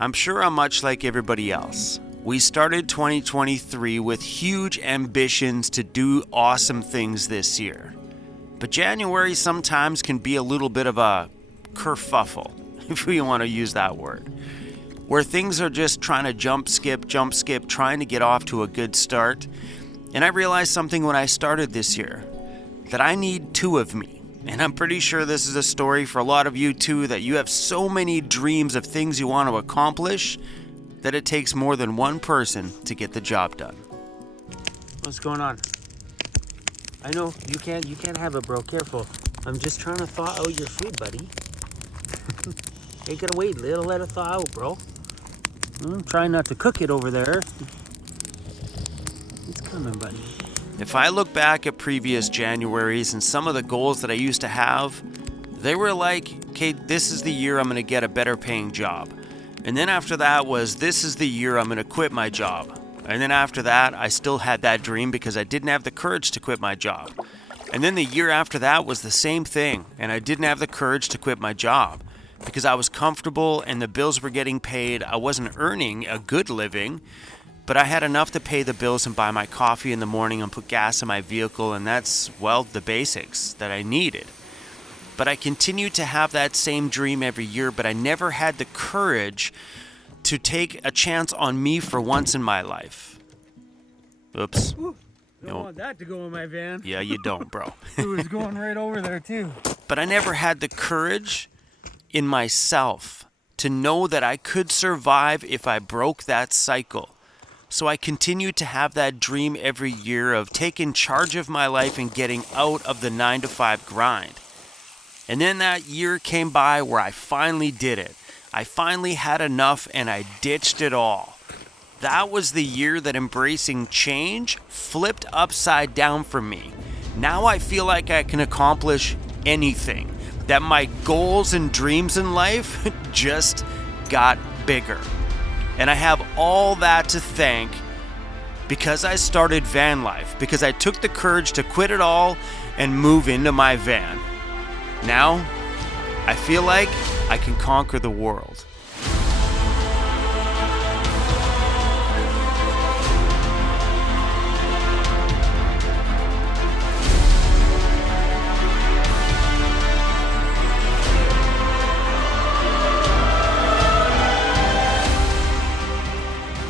I'm sure I'm much like everybody else. We started 2023 with huge ambitions to do awesome things this year. But January sometimes can be a little bit of a kerfuffle, if we want to use that word, where things are just trying to jump, skip, trying to get off to a good start. And I realized something when I started this year, that I need two of me. And I'm pretty sure this is a story for a lot of you too, that you have so many dreams of things you want to accomplish that it takes more than one person to get the job done. What's going on? I know you can't have it, bro. Careful. I'm just trying to thaw out your food, buddy. Ain't gonna wait. Let it thaw out, bro. I'm trying not to cook it over there. It's coming, buddy. If I look back at previous Januaries and some of the goals that I used to have, they were like, okay, this is the year I'm going to get a better paying job. And then after that was, this is the year I'm going to quit my job. And then after that, I still had that dream because I didn't have the courage to quit my job. And then the year after that was the same thing, and I didn't have the courage to quit my job because I was comfortable and the bills were getting paid. I wasn't earning a good living, but I had enough to pay the bills and buy my coffee in the morning and put gas in my vehicle, and that's, well, the basics that I needed. But I continued to have that same dream every year, but I never had the courage to take a chance on me for once in my life. Oops. Ooh, don't want that to go in my van. Yeah, you don't, bro. It was going right over there, too. But I never had the courage in myself to know that I could survive if I broke that cycle. So I continued to have that dream every year of taking charge of my life and getting out of the 9-to-5 grind. And then that year came by where I finally did it. I finally had enough and I ditched it all. That was the year that embracing change flipped upside down for me. Now I feel like I can accomplish anything. That my goals and dreams in life just got bigger. And I have all that to thank because I started van life, because I took the courage to quit it all and move into my van. Now, I feel like I can conquer the world.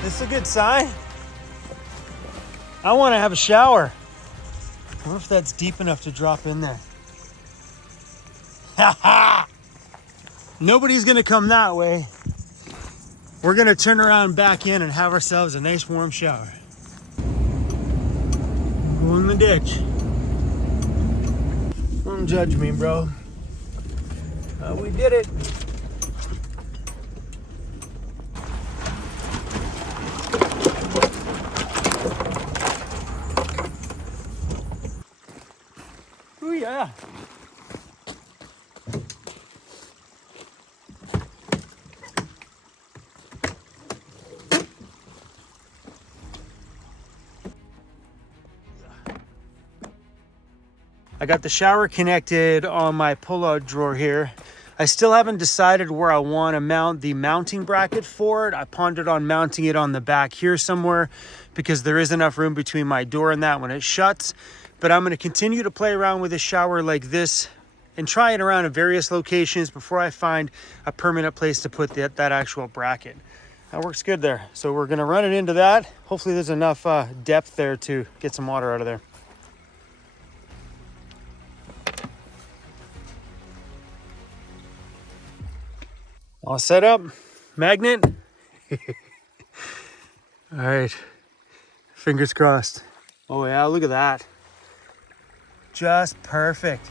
This is a good sign. I want to have a shower. I wonder if that's deep enough to drop in there. Nobody's gonna come that way. We're gonna turn around back in and have ourselves a nice warm shower. Go in the ditch. Don't judge me, bro. We did it. Oh yeah. I got the shower connected on my pull-out drawer here. I still haven't decided where I want to mount the mounting bracket for it. I pondered on mounting it on the back here somewhere because there is enough room between my door and that when it shuts. But I'm going to continue to play around with a shower like this and try it around at various locations before I find a permanent place to put that actual bracket. That works good there. So we're going to run it into that. Hopefully there's enough depth there to get some water out of there. All set up, magnet. All right, fingers crossed. Oh yeah, look at that. Just perfect.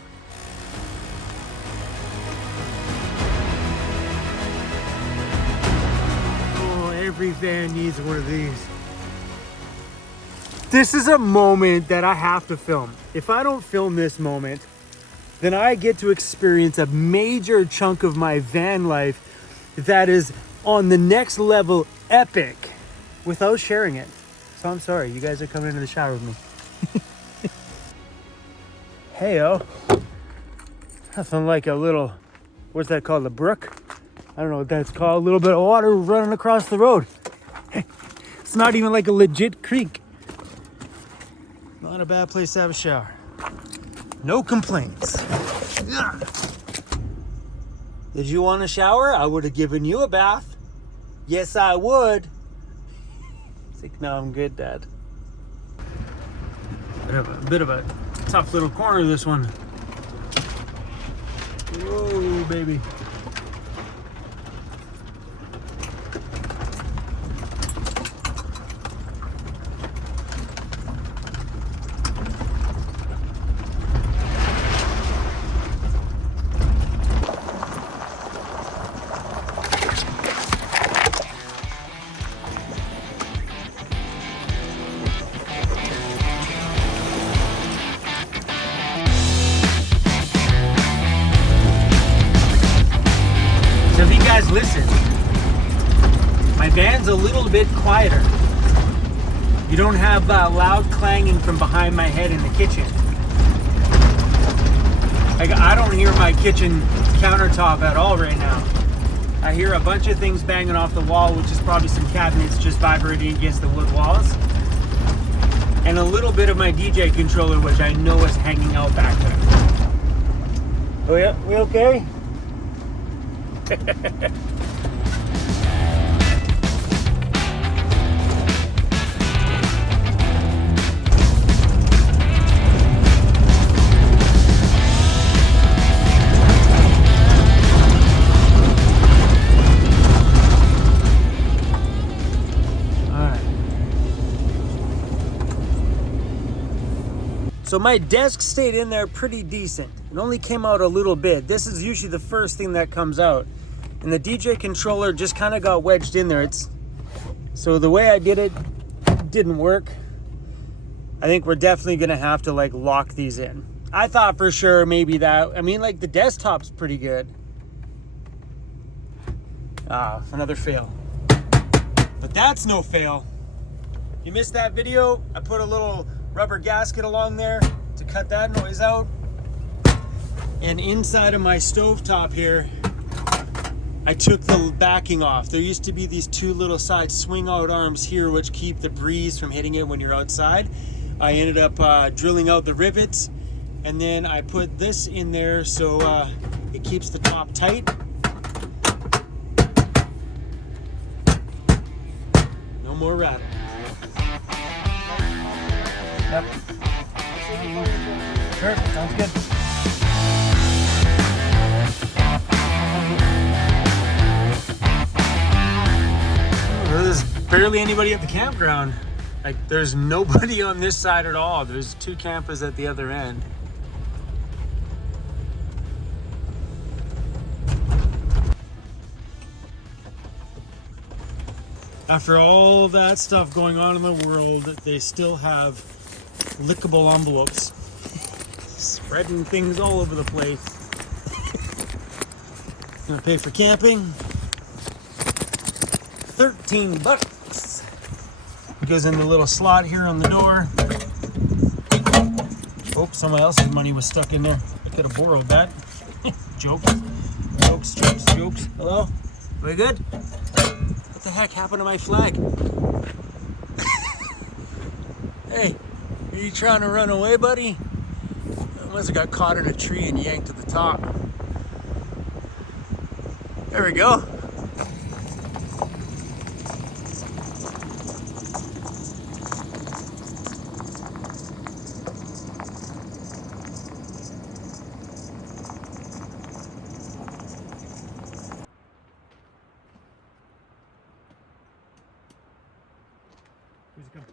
Oh, every van needs one of these. This is a moment that I have to film. If I don't film this moment, then I get to experience a major chunk of my van life that is on the next level epic without sharing it. So I'm sorry, you guys are coming into the shower with me. Hey-o. Nothing like a little, what's that called, a brook? I don't know what that's called. A little bit of water running across the road. It's not even like a legit creek. Not a bad place to have a shower. No complaints. Ugh. Did you want a shower? I would have given you a bath. Yes, I would. It's like, no, I'm good, Dad. Bit of a tough little corner, this one. Whoa, baby. So if you guys listen, my van's a little bit quieter. You don't have loud clanging from behind my head in the kitchen. Like, I don't hear my kitchen countertop at all right now. I hear a bunch of things banging off the wall, which is probably some cabinets just vibrating against the wood walls. And a little bit of my DJ controller, which I know is hanging out back there. Oh yeah, we okay? So my desk stayed in there pretty decent. It only came out a little bit. This is usually the first thing that comes out. And the DJ controller just kind of got wedged in there. So the way I did it didn't work. I think we're definitely gonna have to like lock these in. I thought for sure maybe that, I mean, like the desktop's pretty good. Ah, another fail. But that's no fail. You missed that video? I put a little rubber gasket along there to cut that noise out. And inside of my stovetop here, I took the backing off. There used to be these two little side swing out arms here which keep the breeze from hitting it when you're outside. I ended up drilling out the rivets, and then I put this in there so it keeps the top tight. No more rattle. Yep. Sure, sounds good. There's barely anybody at the campground. Like, there's nobody on this side at all. There's two campers at the other end. After all that stuff going on in the world, they still have lickable envelopes. Spreading things all over the place. Gonna pay for camping. $13. It goes in the little slot here on the door. Oh, someone else's money was stuck in there. I could have borrowed that. Jokes. Hello? We good? What the heck happened to my flag? Hey, are you trying to run away, buddy? I must have got caught in a tree and yanked to the top. There we go. Where's it going?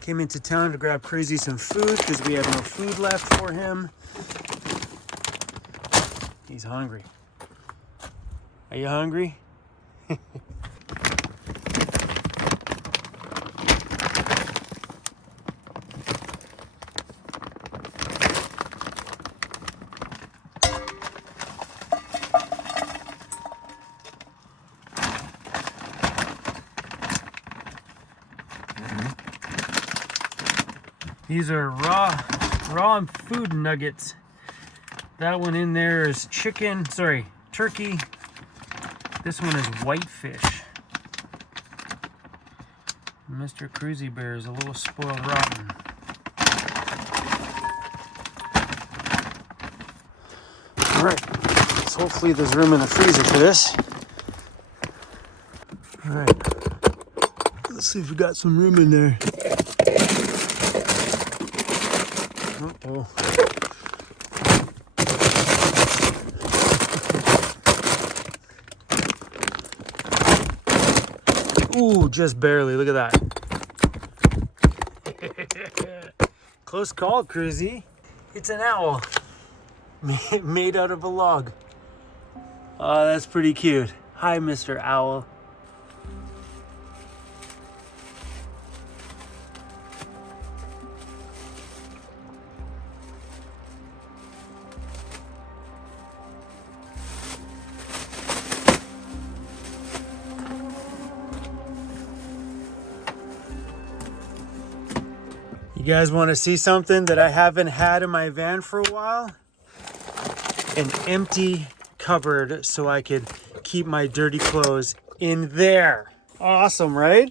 Came into town to grab Crazy some food because we have no food left for him. He's hungry. Are you hungry? These are raw food nuggets. That one in there is turkey. This one is whitefish. Mr. Cruzy Bear is a little spoiled rotten. All right, so hopefully there's room in the freezer for this. All right, let's see if we got some room in there. Uh-oh. Ooh, just barely. Look at that. Close call, Cruzy. It's an owl made out of a log. Oh, that's pretty cute. Hi, Mr. Owl. You guys want to see something that I haven't had in my van for a while? An empty cupboard so I could keep my dirty clothes in there. Awesome, right?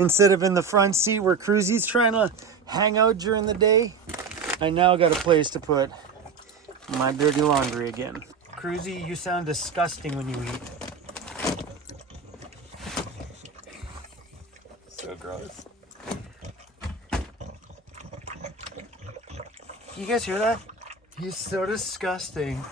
Instead of in the front seat where Cruzy's trying to hang out during the day, I now got a place to put my dirty laundry again. Cruzy, you sound disgusting when you eat. So gross. You guys hear that? He's so disgusting.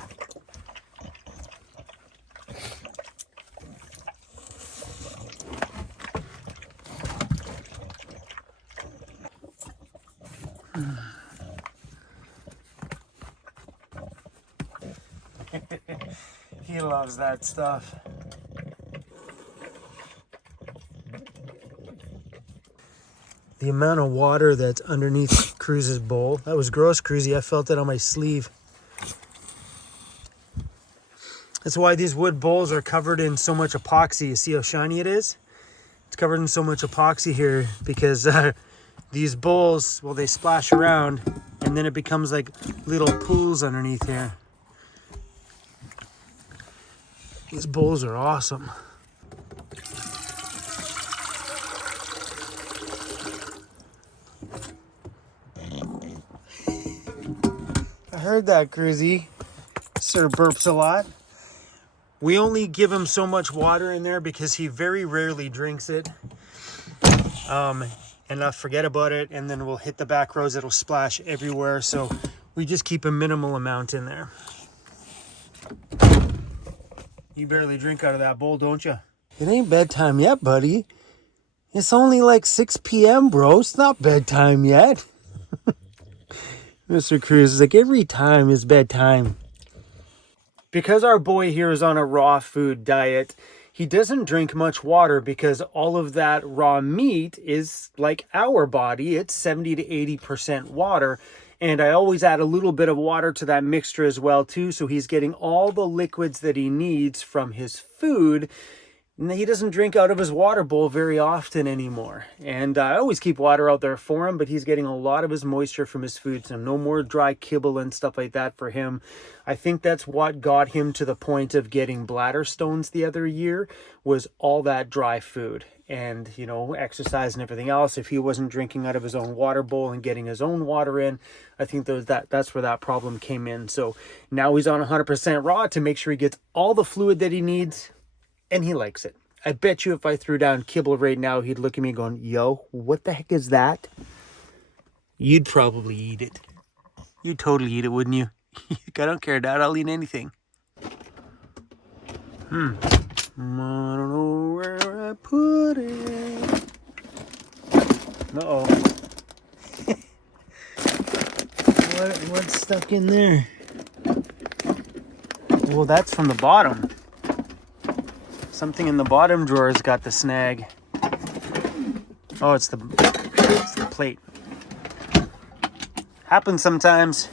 He loves that stuff. The amount of water that's underneath Cruz's bowl. That was gross, Cruzy. I felt it on my sleeve. That's why these wood bowls are covered in so much epoxy. You see how shiny it is? It's covered in so much epoxy here because these bowls, well, they splash around and then it becomes like little pools underneath here. These bowls are awesome. I heard that, Cruzy. Sir burps a lot. We only give him so much water in there because he very rarely drinks it. And I'll forget about it, and then we'll hit the back rows. It'll splash everywhere, so we just keep a minimal amount in there. You barely drink out of that bowl, don't you? It ain't bedtime yet, buddy. It's only like 6 p.m., bro. It's not bedtime yet. Mr. Cruz is like, every time is bedtime. Because our boy here is on a raw food diet, he doesn't drink much water because all of that raw meat is like our body. It's 70 to 80% water. And I always add a little bit of water to that mixture as well too. So he's getting all the liquids that he needs from his food. And he doesn't drink out of his water bowl very often anymore. And I always keep water out there for him, but he's getting a lot of his moisture from his food. So no more dry kibble and stuff like that for him. I think that's what got him to the point of getting bladder stones the other year, was all that dry food. And, you know, exercise and everything else. If he wasn't drinking out of his own water bowl and getting his own water in, I think that's where that problem came in. So now he's on 100% raw to make sure he gets all the fluid that he needs. And he likes it. I bet you if I threw down kibble right now, he'd look at me going, yo, what the heck is that? You'd probably eat it. You'd totally eat it, wouldn't you? I don't care, Dad. I'll eat anything. I don't know where I put it. Uh-oh. What's stuck in there? Well, that's from the bottom. Something in the bottom drawer has got the snag. Oh, it's the plate. Happens sometimes.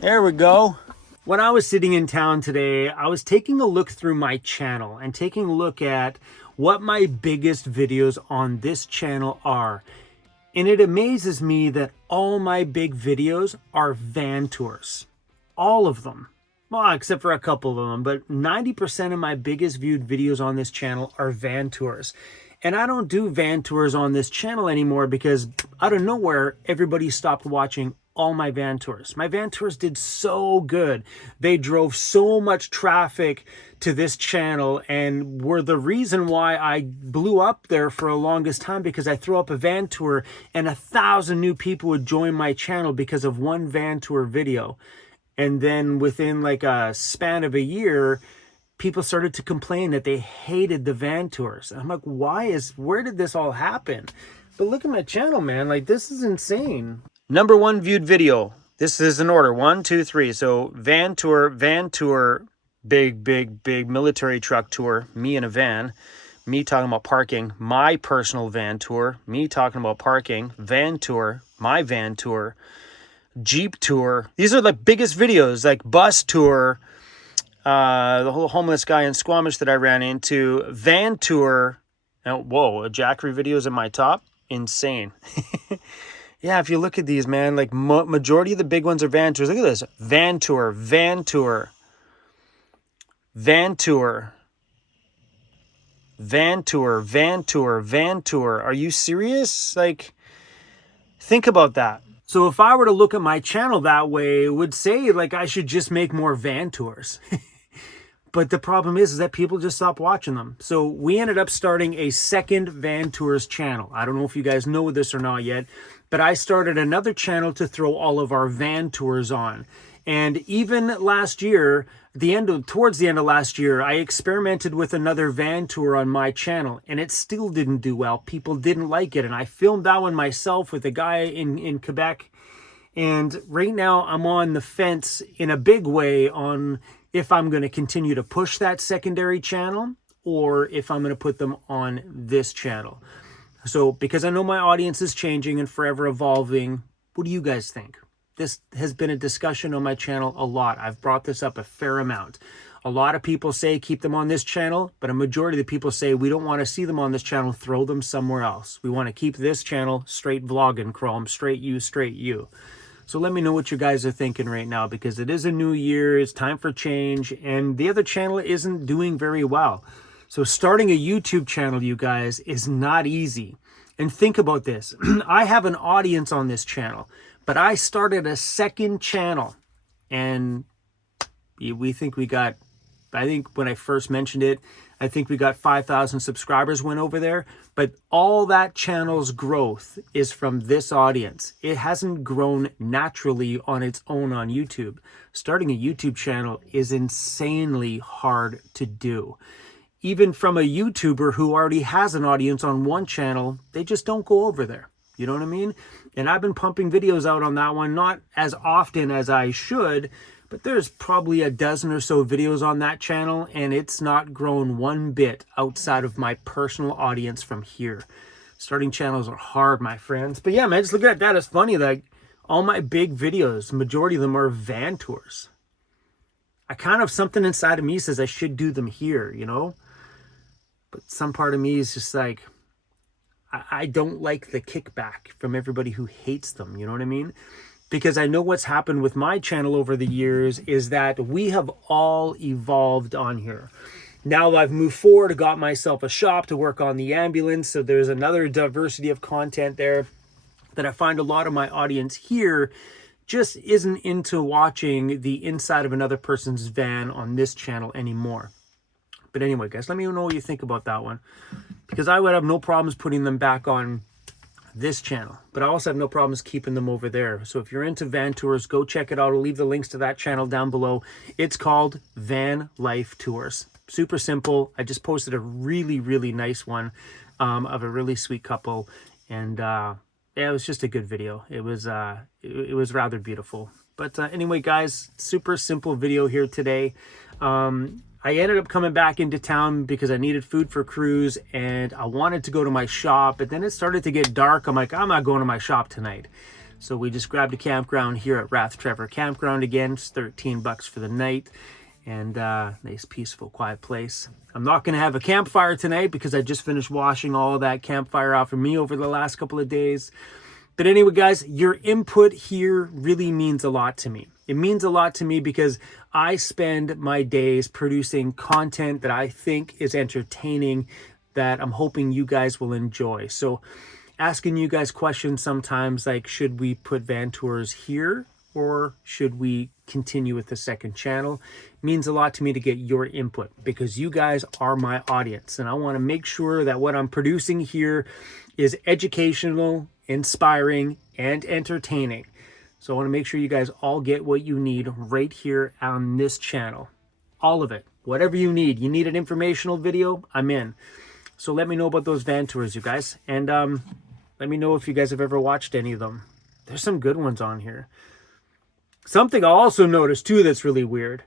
There we go. When I was sitting in town today, I was taking a look through my channel and taking a look at what my biggest videos on this channel are. And it amazes me that all my big videos are van tours. All of them. Well, except for a couple of them, but 90% of my biggest viewed videos on this channel are van tours. And I don't do van tours on this channel anymore because out of nowhere, everybody stopped watching all my van tours. My van tours did so good. They drove so much traffic to this channel and were the reason why I blew up there for the longest time, because I throw up a van tour and 1,000 new people would join my channel because of one van tour video. And then within like a span of a year, people started to complain that they hated the van tours. I'm like, where did this all happen? But look at my channel, man. Like, this is insane. Number one viewed video. This is in order. 1, 2, 3. So van tour, big military truck tour. Me in a van. Me talking about parking. My personal van tour. Me talking about parking. Van tour. My van tour. Jeep tour. These are the biggest videos, like bus tour, the whole homeless guy in Squamish that I ran into, van tour. And whoa, a Jackery video is in my top. Insane. Yeah, if you look at these, man, like majority of the big ones are van tours. Look at this. Van tour, van tour, van tour, van tour, van tour, van tour. Are you serious? Like, think about that. So if I were to look at my channel that way, it would say like I should just make more van tours. But the problem is that people just stopped watching them. So we ended up starting a second van tours channel. I don't know if you guys know this or not yet, but I started another channel to throw all of our van tours on. And even last year, towards the end of last year, I experimented with another van tour on my channel, and it still didn't do well. People didn't like it, and I filmed that one myself with a guy in Quebec. And right now, I'm on the fence in a big way on if I'm going to continue to push that secondary channel or if I'm going to put them on this channel. So, because I know my audience is changing and forever evolving, what do you guys think? This has been a discussion on my channel a lot. I've brought this up a fair amount. A lot of people say keep them on this channel, but a majority of the people say we don't want to see them on this channel, throw them somewhere else. We want to keep this channel straight vlogging, Chrome, straight you. So let me know what you guys are thinking right now, because it is a new year, it's time for change, and the other channel isn't doing very well. So starting a YouTube channel, you guys, is not easy. And think about this. I have an audience on this channel, but I started a second channel, and we think we got, I think when I first mentioned it, I think we got 5,000 subscribers went over there, but all that channel's growth is from this audience. It hasn't grown naturally on its own on YouTube. Starting a YouTube channel is insanely hard to do. Even from a YouTuber who already has an audience on one channel, they just don't go over there. You know what I mean? And I've been pumping videos out on that one, not as often as I should, but there's probably a dozen or so videos on that channel, and it's not grown one bit outside of my personal audience from here. Starting channels are hard, my friends. But yeah, man, just look at that. It's funny, like all my big videos, majority of them are van tours. I kind of, something inside of me says I should do them here, you know? But some part of me is just like, I don't like the kickback from everybody who hates them, you know what I mean? Because I know what's happened with my channel over the years is that we have all evolved on here. Now I've moved forward, got myself a shop to work on the ambulance, so there's another diversity of content there that I find a lot of my audience here just isn't into watching the inside of another person's van on this channel anymore. But anyway, guys, let me know what you think about that one, because I would have no problems putting them back on this channel, but I also have no problems keeping them over there. So if you're into van tours, go check it out. I'll leave the links to that channel down below. It's called Van Life Tours. Super simple. I just posted a really nice one of a really sweet couple, and yeah, it was just a good video. It was rather beautiful. But anyway, guys, super simple video here today. I ended up coming back into town because I needed food for cruise and I wanted to go to my shop, but then it started to get dark. I'm like, I'm not going to my shop tonight. So we just grabbed a campground here at Rath Trevor Campground again. It's $13 for the night, and nice, peaceful, quiet place. I'm not going to have a campfire tonight because I just finished washing all of that campfire off of me over the last couple of days. But anyway, guys, your input here really means a lot to me. It means a lot to me because I spend my days producing content that I think is entertaining, that I'm hoping you guys will enjoy. So asking you guys questions sometimes like, should we put van tours here or should we continue with the second channel, means a lot to me to get your input because you guys are my audience. And I want to make sure that what I'm producing here is educational, inspiring, and entertaining. So I want to make sure you guys all get what you need right here on this channel. All of it. Whatever you need. You need an informational video? I'm in. So let me know about those van tours, you guys. And let me know if you guys have ever watched any of them. There's some good ones on here. Something I also noticed too that's really weird.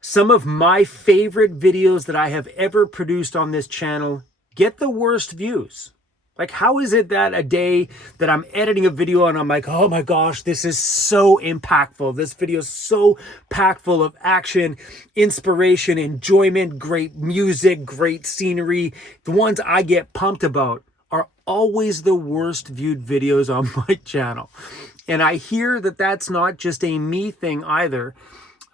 Some of my favorite videos that I have ever produced on this channel get the worst views. Like, how is it that a day that I'm editing a video and I'm like, oh my gosh, this is so impactful. This video is so packed full of action, inspiration, enjoyment, great music, great scenery. The ones I get pumped about are always the worst viewed videos on my channel. And I hear that that's not just a me thing either.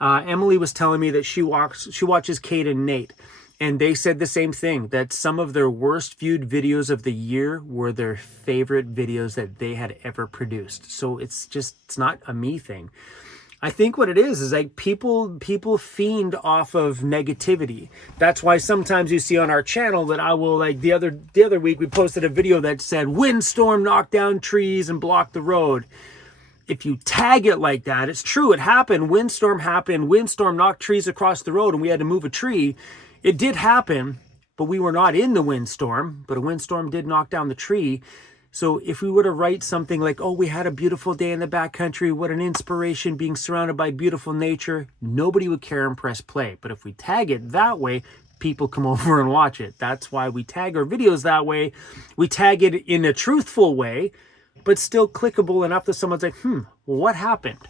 Emily was telling me that she watches Kate and Nate. And they said the same thing, that some of their worst viewed videos of the year were their favorite videos that they had ever produced. So it's not a me thing. I think what it is like people fiend off of negativity. That's why sometimes you see on our channel that I will, like the other week we posted a video that said windstorm knocked down trees and blocked the road. If you tag it like that, it's true, it happened. Windstorm knocked trees across the road and we had to move a tree. It did happen, but we were not in the windstorm, but a windstorm did knock down the tree. So if we were to write something like, oh, we had a beautiful day in the backcountry, what an inspiration being surrounded by beautiful nature, nobody would care and press play. But if we tag it that way, people come over and watch it. That's why we tag our videos that way. We tag it in a truthful way, but still clickable enough that someone's like, well, what happened?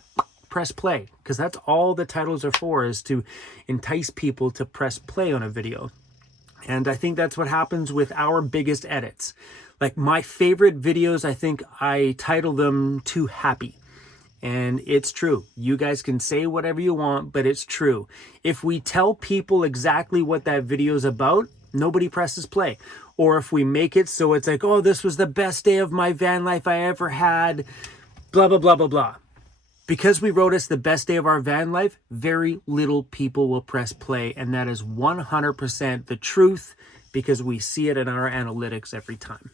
Press play, because that's all the titles are for, is to entice people to press play on a video. And I think that's what happens with our biggest edits. Like my favorite videos, I think I title them Too Happy. And it's true. You guys can say whatever you want, but it's true. If we tell people exactly what that video is about, nobody presses play. Or if we make it so it's like, oh, this was the best day of my van life I ever had, blah, blah, blah, blah, blah. Because we wrote it's the best day of our van life, very little people will press play. And that is 100% the truth because we see it in our analytics every time.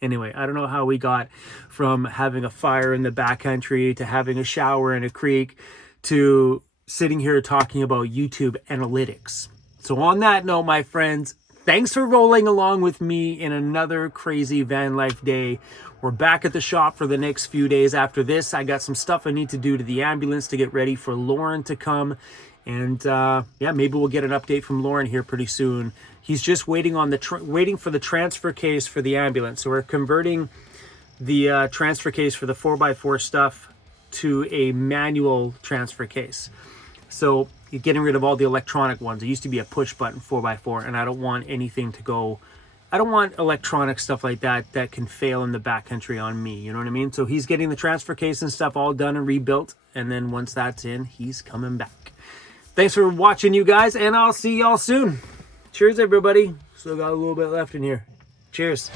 Anyway, I don't know how we got from having a fire in the backcountry to having a shower in a creek to sitting here talking about YouTube analytics. So on that note, my friends, thanks for rolling along with me in another crazy van life day. We're back at the shop for the next few days after this. I got some stuff I need to do to the ambulance to get ready for Lauren to come. And yeah, maybe we'll get an update from Lauren here pretty soon. He's just waiting on waiting for the transfer case for the ambulance. So we're converting the transfer case for the 4x4 stuff to a manual transfer case. So you're getting rid of all the electronic ones. It used to be a push button 4x4, and I don't want anything to go. I don't want electronic stuff like that that can fail in the backcountry on me. You know what I mean? So he's getting the transfer case and stuff all done and rebuilt. And then once that's in, he's coming back. Thanks for watching, you guys, and I'll see y'all soon. Cheers, everybody. Still got a little bit left in here. Cheers.